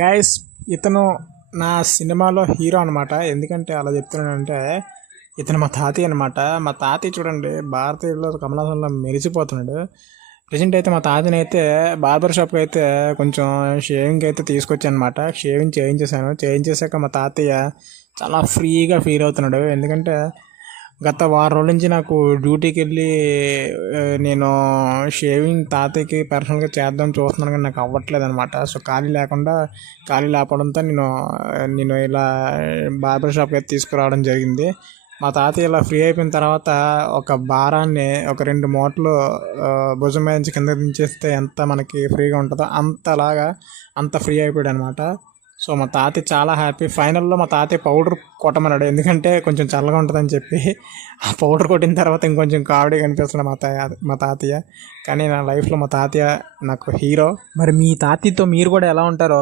Guys, ఇతను నా సినిమాలో హీరో అనమాట. ఎందుకంటే అలా చెప్తున్నానంటే ఇతను మా తాతయ్య అనమాట. మా తాతయ్య చూడండి, భారతీయుల్లో కమలాసంలో మెరిసిపోతున్నాడు. ప్రజెంట్ అయితే మా తాతయ్యని అయితే బార్బర్ షాప్కి అయితే కొంచెం షేవింగ్కి అయితే తీసుకొచ్చాను అనమాట. షేవింగ్ చేయించేసాక మా తాతయ్య చాలా ఫ్రీగా ఫీల్ అవుతున్నాడు. ఎందుకంటే గత వారం రోజుల నుంచి నాకు డ్యూటీకి వెళ్ళి నేను షేవింగ్ తాతయ్యకి పర్సనల్గా చేద్దాం చూస్తున్నాను, కానీ నాకు అవ్వట్లేదు అనమాట. సో ఖాళీ లేకపోవడంతో నేను ఇలా బార్బర్ షాప్కి అయితే తీసుకురావడం జరిగింది. మా తాతయ్య ఇలా ఫ్రీ అయిపోయిన తర్వాత ఒక భారాన్ని ఒక 2 మూటలు భుజం మీద నుంచి కింద దించేస్తే ఎంత మనకి ఫ్రీగా ఉంటుందో అంత ఫ్రీ అయిపోయాడు అనమాట. సో మా తాతయ్య చాలా హ్యాపీ. ఫైనల్లో మా తాతయ్య పౌడర్ కొట్టమన్నాడు, ఎందుకంటే కొంచెం చల్లగా ఉంటుందని చెప్పి. ఆ పౌడర్ కొట్టిన తర్వాత ఇంకొంచెం కామెడీ కనిపిస్తున్నాడు మా తాతయ్య. కానీ నా లైఫ్లో మా తాతయ్య నాకు హీరో. మరి మీ తాతయ్యతో మీరు కూడా ఎలా ఉంటారో